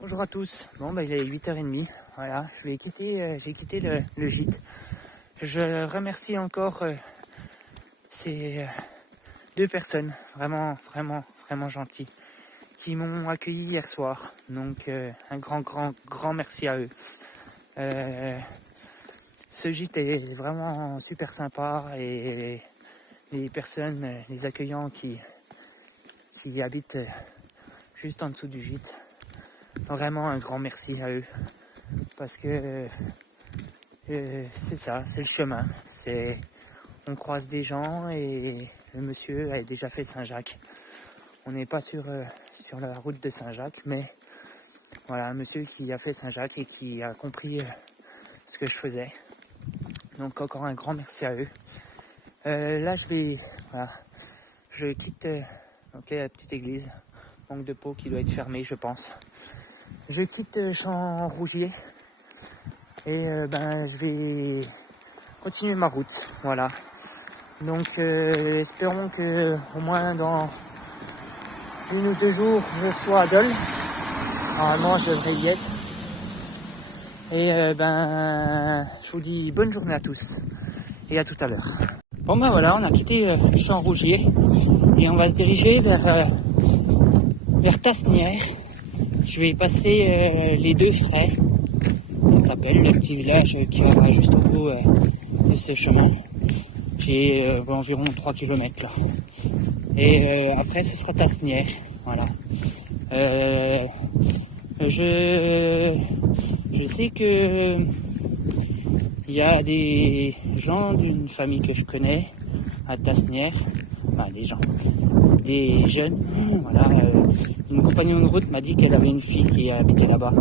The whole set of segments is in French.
Bonjour à tous. Bon, il est 8h30. Voilà, j'ai quitté le gîte. Je remercie encore ces deux personnes vraiment gentilles qui m'ont accueilli hier soir. Donc, un grand merci à eux. Ce gîte est vraiment super sympa et les personnes, les accueillants qui habitent juste en dessous du gîte, vraiment un grand merci à eux parce que c'est ça, c'est le chemin. On croise des gens et le monsieur a déjà fait Saint-Jacques. On n'est pas sur la route de Saint-Jacques, mais voilà, un monsieur qui a fait Saint-Jacques et qui a compris ce que je faisais. Donc encore un grand merci à eux. Là je quitte la petite église, manque de peau qui doit être fermée je pense. Je quitte Champ-Rougier et je vais continuer ma route, voilà. Donc espérons que au moins dans 1 ou 2 jours je sois à Dole. Normalement je devrais y être. Et je vous dis bonne journée à tous et à tout à l'heure. Bon voilà, on a quitté Champ-Rougier et on va se diriger vers Tasnières. Je vais passer les Deux Frères, ça s'appelle, le petit village qui va juste au bout de ce chemin. J'ai environ 3 km là. Et après ce sera Tasnières, voilà. Je sais que il y a des gens d'une famille que je connais à Tasnières, des jeunes, voilà. Une compagnon de route m'a dit qu'elle avait une fille qui habitait là-bas.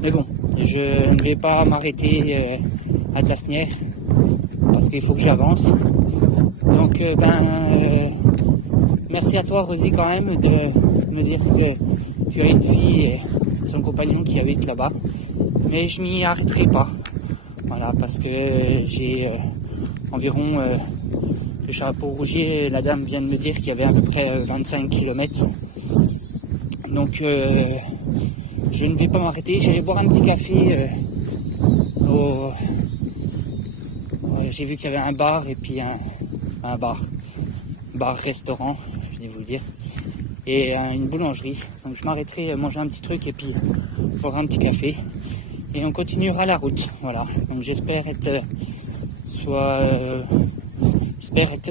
Mais bon, je ne vais pas m'arrêter à Tasnières parce qu'il faut que j'avance. Donc merci à toi Rosie quand même de me dire que tu as une fille et son compagnon qui habite là-bas. Mais je m'y arrêterai pas. Voilà, parce que j'ai environ de Champ-Rougier, la dame vient de me dire qu'il y avait à peu près 25 km. Donc je ne vais pas m'arrêter, j'irai boire un petit café j'ai vu qu'il y avait un bar et puis un bar-restaurant, je vais vous le dire, et une boulangerie. Donc je m'arrêterai manger un petit truc et puis boire un petit café. Et on continuera la route, voilà. Donc j'espère être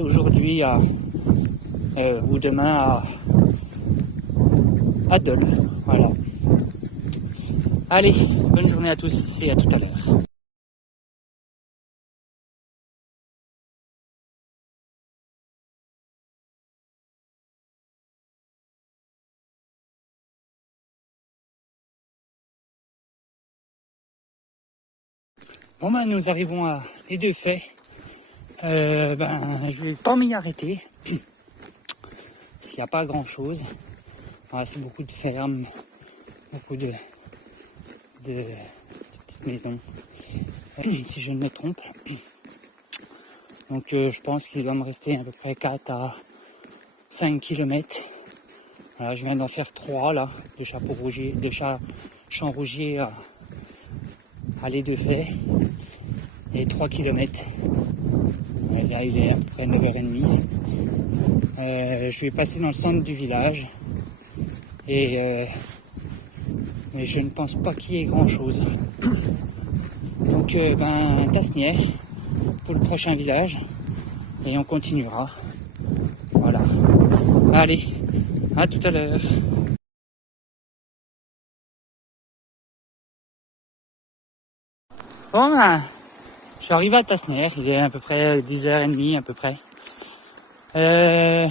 aujourd'hui ou demain à Dole, voilà. Allez, bonne journée à tous et à tout à l'heure. Bon nous arrivons à Les Deux Faits. Je vais pas m'y arrêter. Parce qu'il n'y a pas grand chose. Voilà, c'est beaucoup de fermes, beaucoup de petites maisons, si je ne me trompe. Donc je pense qu'il va me rester à peu près 4 à 5 km. Voilà, je viens d'en faire 3 là, de Champ-Rougier à Les Deux Faits. Et 3 km. Là il est à peu près 9h30. Je vais passer dans le centre du village. Mais je ne pense pas qu'il y ait grand chose. Donc Tasnières pour le prochain village. Et on continuera. Voilà. Allez, à tout à l'heure. Bon je suis arrivé à Tasnières, il est à peu près 10h30 à peu près. Je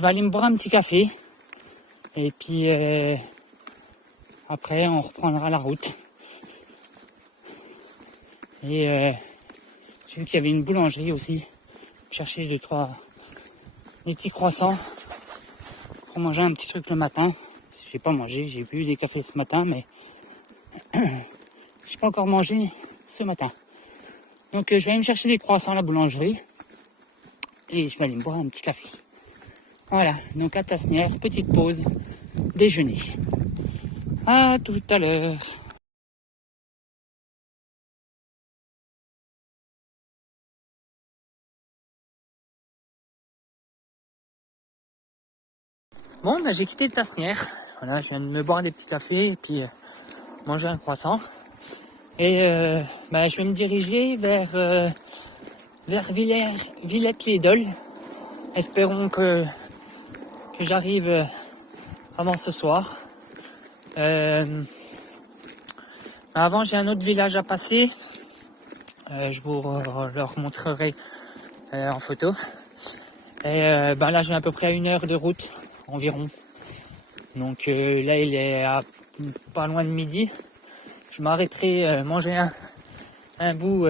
vais aller me boire un petit café. Et puis après on reprendra la route. Et j'ai vu qu'il y avait une boulangerie aussi. Chercher 2-3 des petits croissants pour manger un petit truc le matin. J'ai pas mangé, j'ai bu des cafés ce matin, mais j'ai pas encore mangé ce matin. Donc je vais aller me chercher des croissants à la boulangerie et je vais aller me boire un petit café. Voilà, donc à Tasnières, petite pause, déjeuner. À tout à l'heure. Bon, j'ai quitté le Tasnière. Voilà, je viens de me boire des petits cafés et puis manger un croissant. Et je vais me diriger vers Villette-les-Dolles. Espérons que j'arrive avant ce soir. Avant, j'ai un autre village à passer. Je vous le remontrerai en photo. Et là, j'ai à peu près 1 heure de route environ. Donc là, il est à pas loin de midi. Je m'arrêterai manger un bout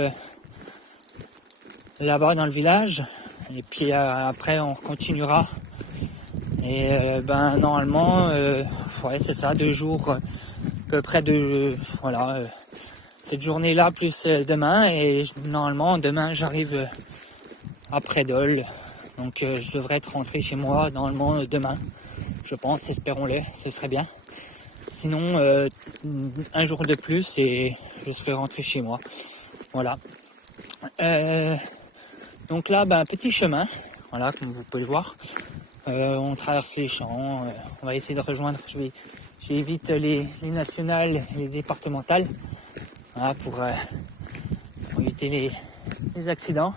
là-bas dans le village. Et puis après, on continuera. Et normalement, ouais, c'est ça, 2 jours, à peu près voilà. Cette journée-là plus demain. Et normalement, demain, j'arrive après Dole. Donc je devrais être rentré chez moi normalement demain. Je pense, espérons-le, ce serait bien. Sinon, un jour de plus et je serai rentré chez moi. Voilà. Donc là, petit chemin. Voilà, comme vous pouvez le voir. On traverse les champs. On va essayer de rejoindre. J'évite les nationales et les départementales. Voilà, pour éviter les accidents.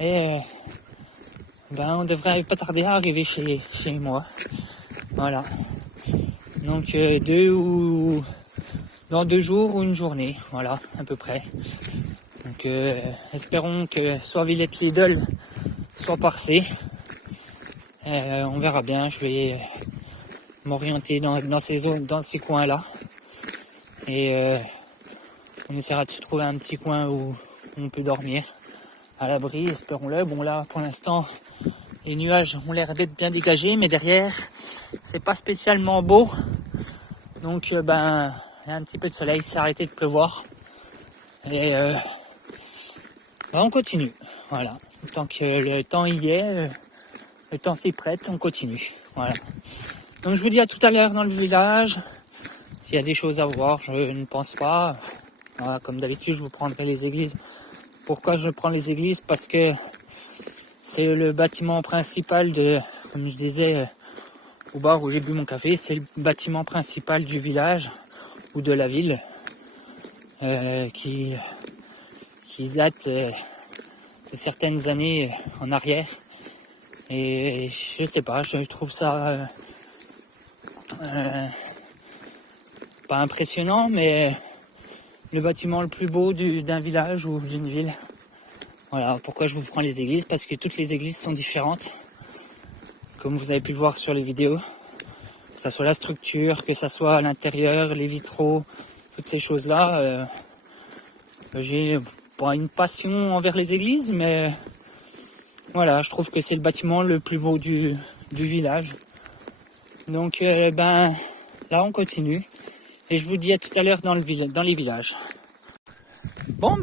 Et on devrait pas tarder à arriver chez moi. Voilà. Donc dans 2 jours ou une journée, voilà, à peu près. Donc espérons que soit Villette-les-Dolles soit Parcé. On verra bien, je vais m'orienter dans ces zones, dans ces coins-là. Et on essaiera de se trouver un petit coin où on peut dormir à l'abri, espérons-le. Bon là, pour l'instant, les nuages ont l'air d'être bien dégagés, mais derrière, c'est pas spécialement beau. Donc il y a un petit peu de soleil, c'est arrêté de pleuvoir. Et on continue. Voilà. Tant que le temps y est, le temps s'y prête, on continue. Voilà. Donc je vous dis à tout à l'heure dans le village. S'il y a des choses à voir, je ne pense pas. Voilà, comme d'habitude, je vous prendrai les églises. Pourquoi je prends les églises? Parce que c'est le bâtiment principal comme je disais, au bar où j'ai bu mon café, c'est le bâtiment principal du village ou de la ville qui date de certaines années en arrière. Et je sais pas, je trouve ça pas impressionnant, mais le bâtiment le plus beau d'un village ou d'une ville. Voilà, pourquoi je vous prends les églises? Parce que toutes les églises sont différentes, comme vous avez pu le voir sur les vidéos. Que ça soit la structure, que ça soit à l'intérieur, les vitraux, toutes ces choses-là. J'ai pas une passion envers les églises, mais voilà, je trouve que c'est le bâtiment le plus beau du village. Donc là on continue. Et je vous dis à tout à l'heure dans les villages. Bon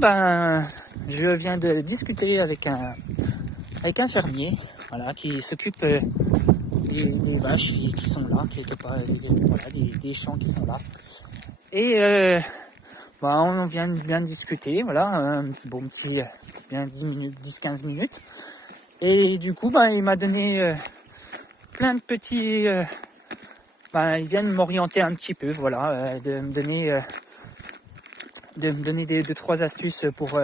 je viens de discuter avec un fermier, voilà, qui s'occupe des vaches qui sont là, quelque part, voilà, des champs qui sont là. Et on vient de discuter, voilà, un bon petit bien 10-15 minutes. Et du coup il m'a donné plein de petits il vient de m'orienter un petit peu, voilà, de me donner 2-3 astuces pour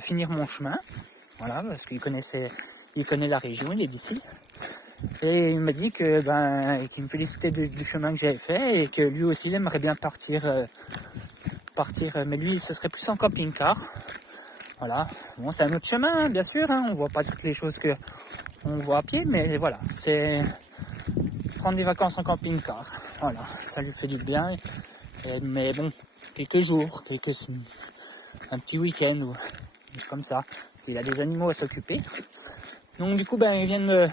finir mon chemin, voilà, parce qu'il connaît la région, il est d'ici. Et il m'a dit que qu'il me félicitait du chemin que j'avais fait et que lui aussi il aimerait bien partir, mais lui ce serait plus en camping-car. Voilà, bon c'est un autre chemin, hein, bien sûr, hein, on voit pas toutes les choses que on voit à pied, mais voilà, c'est prendre des vacances en camping-car. Voilà, ça lui fait du bien. Mais bon, quelques jours, un petit week-end ou comme ça. Il a des animaux à s'occuper. Donc du coup, il vient de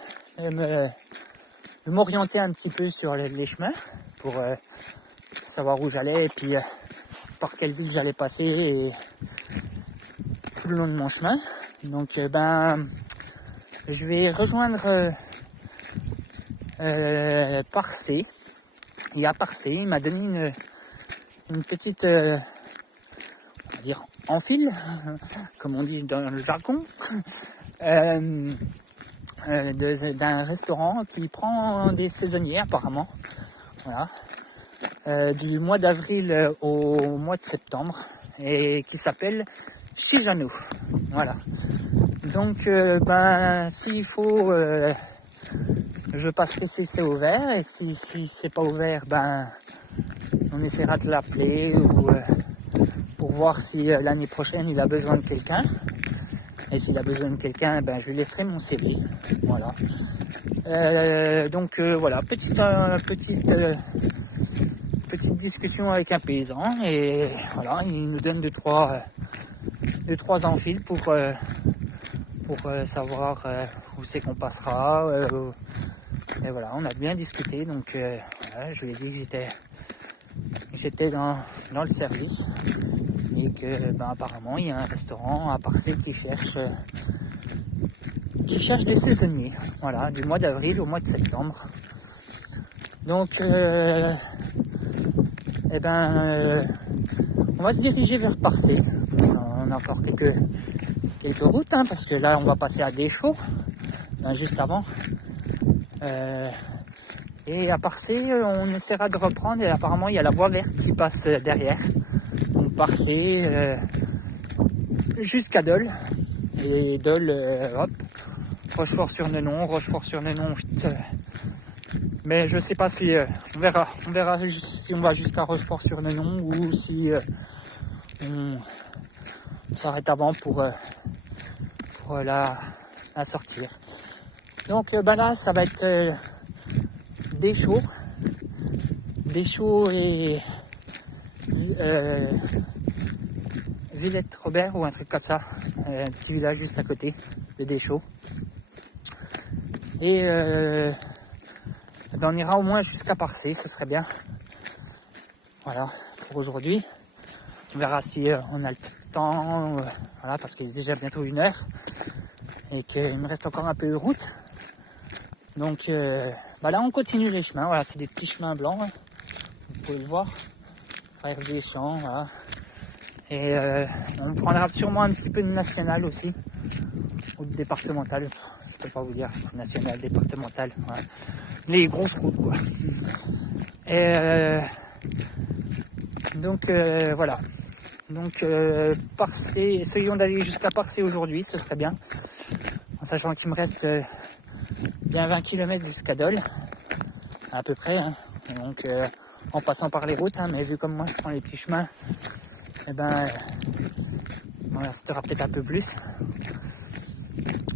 m'orienter un petit peu sur les chemins pour savoir où j'allais et puis par quelle ville j'allais passer et tout le long de mon chemin. Donc je vais rejoindre Parcé. Et à Parcé, il m'a donné une petite, on va dire, enfile, comme on dit dans le jargon, d'un restaurant qui prend des saisonniers apparemment. Voilà. Du mois d'avril au mois de septembre et qui s'appelle Chijano. Voilà. Donc s'il faut je passerai si c'est ouvert et si c'est pas ouvert on essaiera de l'appeler ou pour voir si l'année prochaine il a besoin de quelqu'un. Et s'il a besoin de quelqu'un, je lui laisserai mon CV. Voilà. Voilà, petite discussion avec un paysan et voilà, il nous donne deux trois enfiles pour savoir où c'est qu'on passera. Et voilà, on a bien discuté, donc voilà, je lui ai dit que j'étais dans le service et que apparemment il y a un restaurant à Parcé qui cherche des saisonniers, voilà, du mois d'avril au mois de septembre. Donc on va se diriger vers Parcé. On a encore quelques routes, parce que là on va passer à Deschaux, juste avant. Et à Parcé, on essaiera de reprendre et apparemment il y a la voie verte qui passe derrière. Donc Parcé jusqu'à Dole. Et Dole, hop, Rochefort-sur-Nenon, vite. Mais je sais pas si on verra si on va jusqu'à Rochefort-sur-Nenon ou si on s'arrête avant pour la sortir. Donc là ça va être Deschaux et Villette-Robert ou un truc comme ça, un petit village juste à côté de Deschaux. Et on ira au moins jusqu'à Parcé, ce serait bien. Voilà, pour aujourd'hui. On verra si on a le temps, voilà, parce qu'il est déjà bientôt 1h et qu'il me reste encore un peu de route. Donc là on continue les chemins, voilà, c'est des petits chemins blancs, vous pouvez le voir, traverse des champs, voilà. Et on prendra sûrement un petit peu de national aussi, ou de départemental, je peux pas vous dire, national, départemental, voilà. Les grosses routes quoi. Et donc voilà. Donc Parcé, essayons d'aller jusqu'à Parcé aujourd'hui, ce serait bien. En sachant qu'il me reste bien 20 km jusqu'à Dole, à peu près. Donc en passant par les routes, mais vu comme moi je prends les petits chemins, on restera peut-être un peu plus.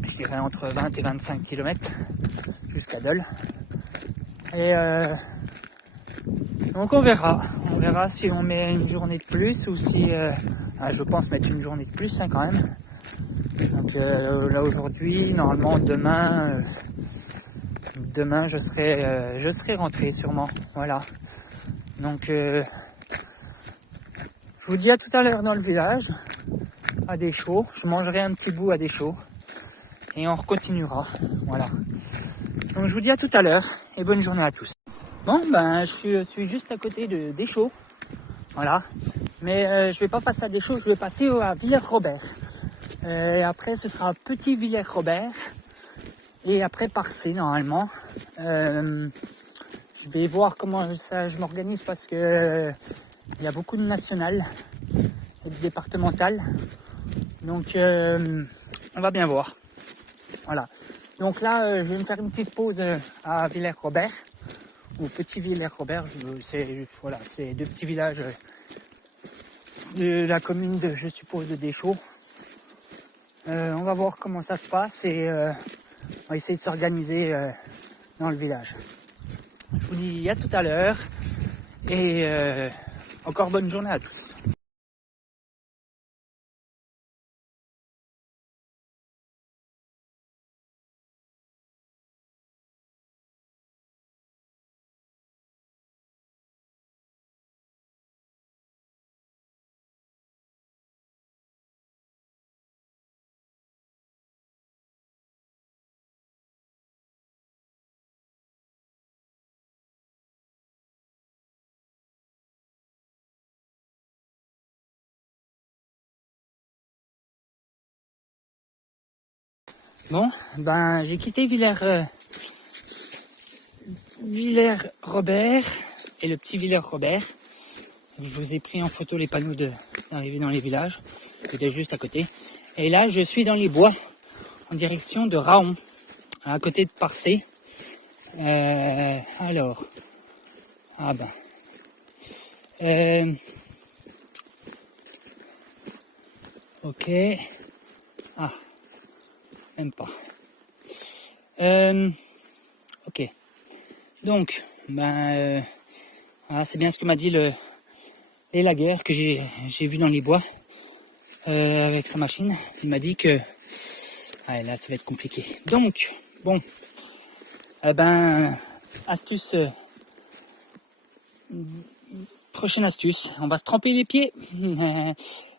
Je dirais entre 20 et 25 km jusqu'à Dole. Et donc on verra si on met une journée de plus ou si je pense mettre une journée de plus quand même. Donc là aujourd'hui, normalement demain je serai rentré sûrement, voilà. Donc je vous dis à tout à l'heure dans le village, à Deschaux. Je mangerai un petit bout à Deschaux et on continuera, voilà. Donc je vous dis à tout à l'heure et bonne journée à tous. Bon je suis juste à côté de Deschaux, voilà. Mais je vais pas passer à Deschaux, je vais passer à Villers-Robert. Et après ce sera Petit Villers-Robert et après Parcé normalement. Je vais voir comment je m'organise parce que il y a beaucoup de nationales et de départementales. Donc on va bien voir. Voilà. Donc là je vais me faire une petite pause à Villers-Robert ou Petit Villers-Robert. C'est deux petits villages de la commune de, je suppose, de Deschaux. On va voir comment ça se passe et on va essayer de s'organiser dans le village. Je vous dis à tout à l'heure et encore bonne journée à tous. Bon, ben j'ai quitté Villers-Robert et le petit Villers-Robert. Je vous ai pris en photo les panneaux d'arrivée dans les villages, qui étaient juste à côté. Et là, je suis dans les bois, en direction de Raon, à côté de Parcé. Alors, ah ben, ok, ah, même pas. Ok, donc, ben, voilà, c'est bien ce que m'a dit l'élagueur que j'ai vu dans les bois avec sa machine. Il m'a dit que, ah, là, ça va être compliqué. Donc, bon, eh ben, astuce, prochaine astuce, on va se tremper les pieds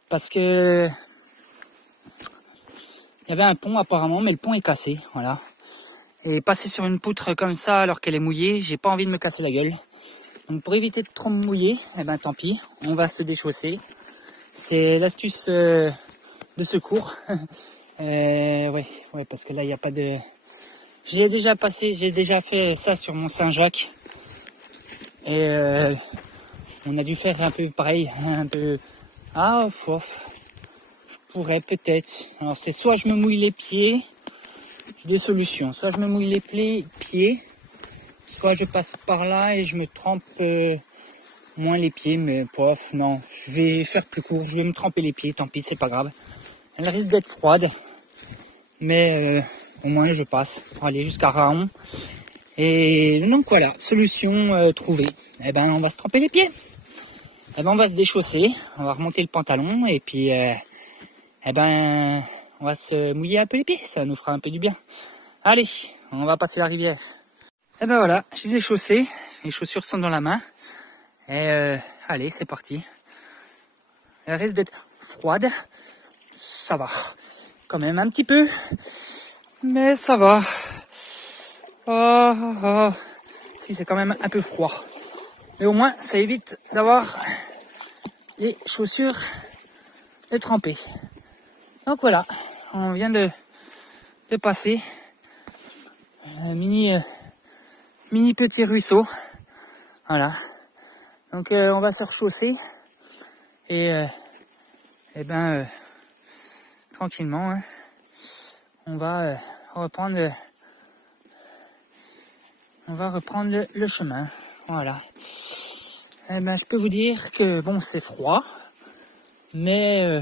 parce que il y avait un pont apparemment, mais le pont est cassé, voilà. Et passer sur une poutre comme ça alors qu'elle est mouillée, j'ai pas envie de me casser la gueule. Donc pour éviter de trop me mouiller, eh ben tant pis, on va se déchausser. C'est l'astuce de secours. Ouais, parce que là il n'y a pas de. J'ai déjà fait ça sur mon Saint-Jacques. Et on a dû faire un peu pareil, un peu. Ah, je pourrais peut-être. Alors c'est soit je me mouille les pieds, j'ai deux solutions. Soit je me mouille les pieds, soit je passe par là et je me trempe moins les pieds, mais non, je vais faire plus court, je vais me tremper les pieds, tant pis, c'est pas grave. Elle risque d'être froide, mais au moins je passe pour aller jusqu'à Raon. Et donc voilà, solution trouvée. Eh ben on va se tremper les pieds. Eh ben on va se déchausser, on va remonter le pantalon et puis eh ben on va se mouiller un peu les pieds, ça nous fera un peu du bien. Allez, on va passer la rivière. Et ben voilà, j'ai déchaussé, les chaussures sont dans la main. Et allez, c'est parti. Elle risque d'être froide, ça va. Quand même un petit peu, mais ça va. Si c'est quand même un peu froid. Mais au moins, ça évite d'avoir les chaussures trempées. Donc voilà, on vient de passer un mini petit ruisseau. Voilà. Donc on va se rechausser et tranquillement, hein, on va reprendre le chemin. Voilà. Eh ben, je peux vous dire que bon, c'est froid, mais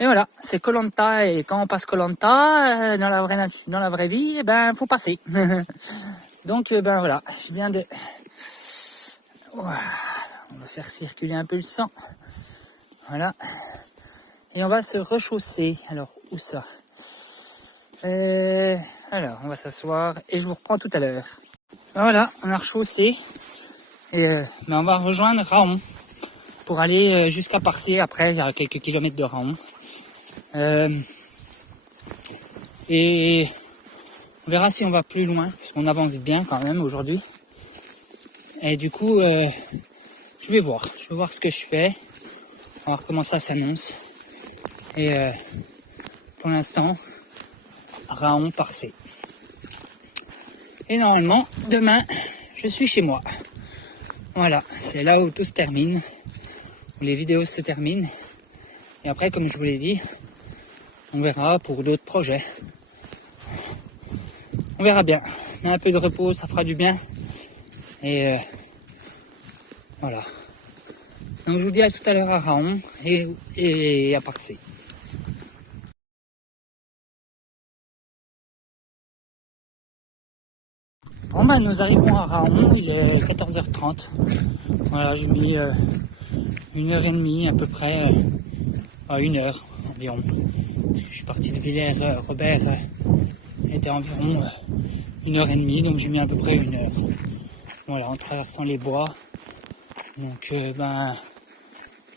voilà, c'est Koh-Lanta et quand on passe Koh-Lanta dans la vraie vie, eh ben, faut passer. Donc ben voilà, je viens de. Voilà. On va faire circuler un peu le sang. Voilà. Et on va se rechausser. Alors, où ça? Alors, on va s'asseoir et je vous reprends tout à l'heure. Voilà, on a rechaussé. Mais on va rejoindre Raon pour aller jusqu'à Parcier. Après, il y a quelques kilomètres de Raon. Et on verra si on va plus loin, parce qu'on avance bien quand même aujourd'hui. Et du coup, je vais voir ce que je fais. On va voir comment ça s'annonce. Et pour l'instant, Raon Parcé. Et normalement, demain, je suis chez moi. Voilà, c'est là où tout se termine, où les vidéos se terminent. Et après, comme je vous l'ai dit, on verra pour d'autres projets. On verra bien. Mais un peu de repos, ça fera du bien. Et voilà. Donc je vous dis à tout à l'heure à Raon et à Parcé. Bon ben nous arrivons à Raon, il est 14h30. Voilà, j'ai mis 1h30 à peu près, à 1h environ. Je suis parti de Villers-Robert, était environ 1h30, donc j'ai mis à peu près 1h. Voilà, en traversant les bois. Donc là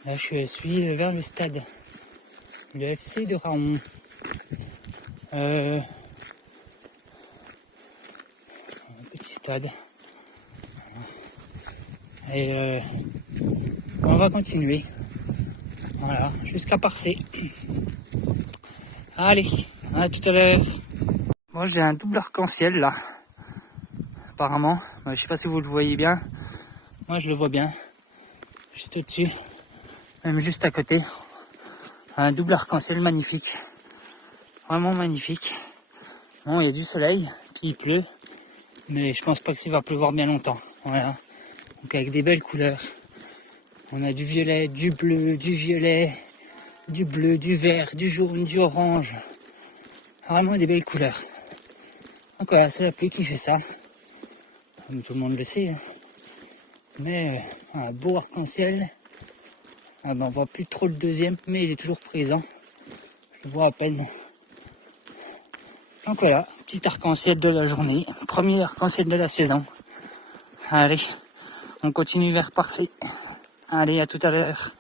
je suis vers le stade, le FC de Raon. Petit stade. Et on va continuer. Voilà, jusqu'à Parcé. Allez, à tout à l'heure. Moi j'ai un double arc-en-ciel là, apparemment. Je sais pas si vous le voyez bien. Moi je le vois bien, juste au-dessus, même juste à côté. Un double arc-en-ciel magnifique, vraiment magnifique. Bon, il y a du soleil, puis il pleut, mais je pense pas que ça va pleuvoir bien longtemps. Voilà, donc avec des belles couleurs. On a du violet, du bleu, du violet, du bleu, du vert, du jaune, du orange. Vraiment des belles couleurs. Donc voilà, c'est la pluie qui fait ça. Comme tout le monde le sait. Hein. Mais un beau arc-en-ciel. Ah ben, on voit plus trop le deuxième, mais il est toujours présent. Je le vois à peine. Donc voilà, petit arc-en-ciel de la journée. Premier arc-en-ciel de la saison. Allez, on continue vers Parcé. Allez, à tout à l'heure.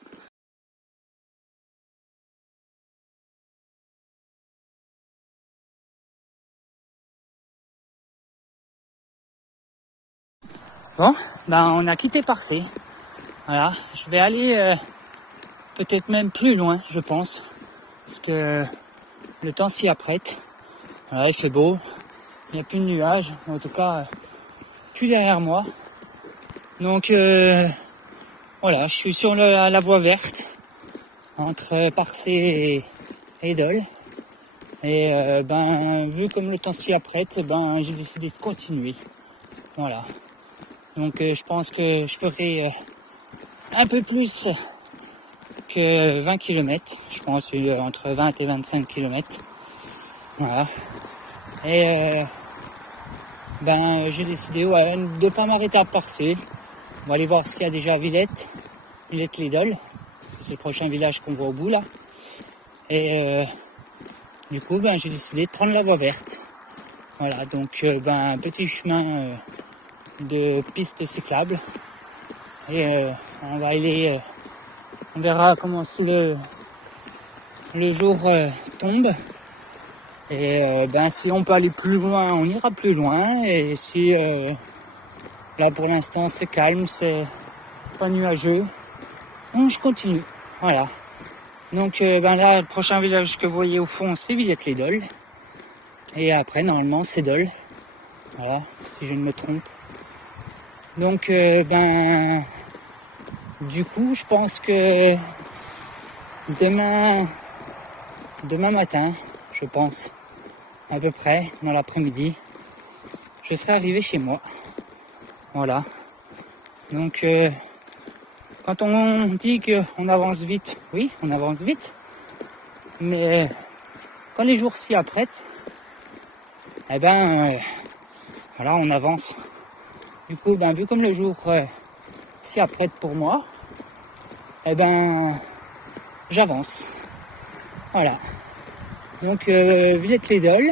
Bon, ben on a quitté Parcé. Voilà, je vais aller peut-être même plus loin, je pense. Parce que le temps s'y apprête. Voilà, il fait beau. Il n'y a plus de nuages. En tout cas, plus derrière moi. Donc voilà, je suis sur la voie verte. Entre Parcé et Dole. Et ben vu comme le temps s'y apprête, ben j'ai décidé de continuer. Voilà. Donc je pense que je ferai un peu plus que 20 km. Je pense entre 20 et 25 km. Voilà. Et ben j'ai décidé de pas m'arrêter à Parcé. On va aller voir ce qu'il y a déjà à Villette-les-Dolles. C'est le prochain village qu'on voit au bout là. Et du coup ben j'ai décidé de prendre la voie verte. Voilà, donc ben un petit chemin de pistes cyclables. Et on va aller, on verra comment le jour tombe. Et ben si on peut aller plus loin, on ira plus loin. Et si là pour l'instant c'est calme, c'est pas nuageux, donc je continue. Voilà. Donc ben là, le prochain village que vous voyez au fond, c'est Villette-les-Dolles. Et après, normalement, c'est Dole. Voilà, si je ne me trompe. Donc ben du coup, je pense que demain matin, je pense, à peu près, dans l'après-midi, je serai arrivé chez moi. Voilà. Donc, quand on dit qu'on avance vite, oui, on avance vite. Mais quand les jours s'y apprêtent, eh ben, voilà, on avance. Du coup, ben, vu comme le jour s'y apprête pour moi, eh ben, j'avance. Voilà. Donc, Villette-les-Dolles.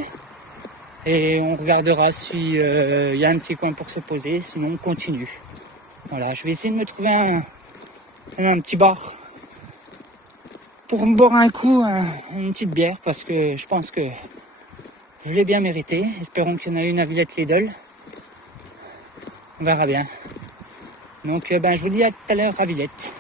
Et on regardera si y a un petit coin pour se poser, sinon on continue. Voilà, je vais essayer de me trouver un petit bar pour me boire un coup, une petite bière, parce que je pense que je l'ai bien mérité. Espérons qu'il y en a une à Villette-les-Dolles. On verra bien. Donc ben, je vous dis à tout à l'heure à Villette.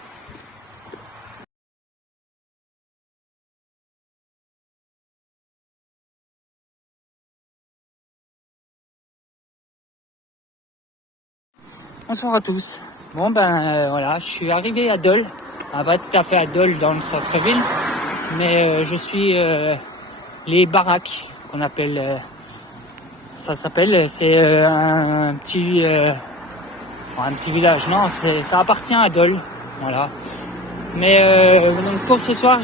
Bonsoir à tous. Bon ben voilà, je suis arrivé à Dole. Pas tout à fait à Dole dans le centre-ville, mais je suis les baraques qu'on appelle, ça s'appelle, c'est un petit village. Non, ça appartient à Dole, voilà. Mais donc pour ce soir,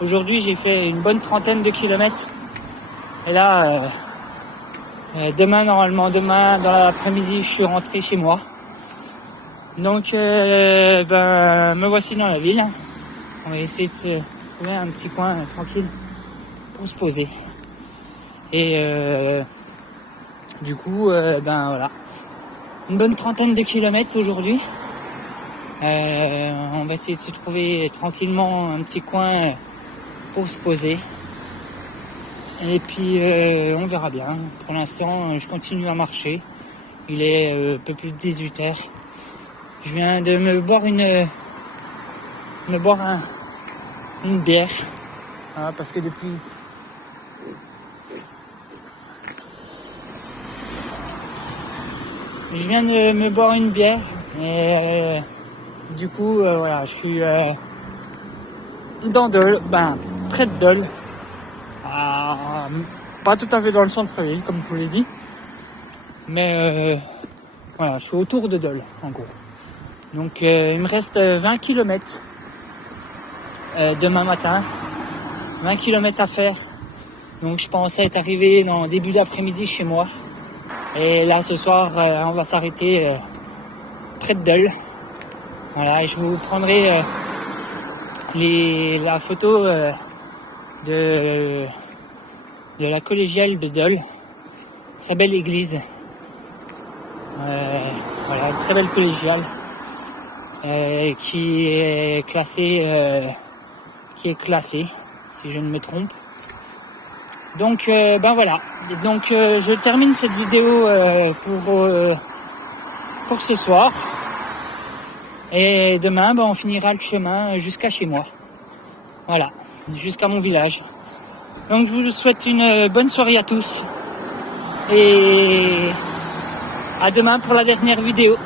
aujourd'hui j'ai fait une bonne trentaine de kilomètres. Et là, demain dans l'après-midi, je suis rentré chez moi. Donc ben me voici dans la ville. On va essayer de se trouver un petit coin tranquille pour se poser. Et du coup, ben voilà, une bonne trentaine de kilomètres aujourd'hui. On va essayer de se trouver tranquillement un petit coin pour se poser. Et puis on verra bien. Pour l'instant, je continue à marcher. Il est un peu plus de 18h. Je viens de me boire une me boire une bière. Voilà, parce que depuis... Je viens de me boire une bière et du coup, voilà, je suis dans Dole, près de Dole. Pas tout à fait dans le centre-ville, comme je vous l'ai dit. Mais voilà, je suis autour de Dole, en gros. Donc il me reste 20 km demain matin. 20 km à faire. Donc je pensais être arrivé dans début d'après-midi chez moi. Et là ce soir, on va s'arrêter près de Dole. Voilà, et je vous prendrai la photo de la collégiale de Dole. Très belle église. Voilà, une très belle collégiale qui est classée, si je ne me trompe. Donc voilà. Et donc je termine cette vidéo pour ce soir. Et demain, on finira le chemin jusqu'à chez moi. Voilà, jusqu'à mon village. Donc je vous souhaite une bonne soirée à tous. Et à demain pour la dernière vidéo.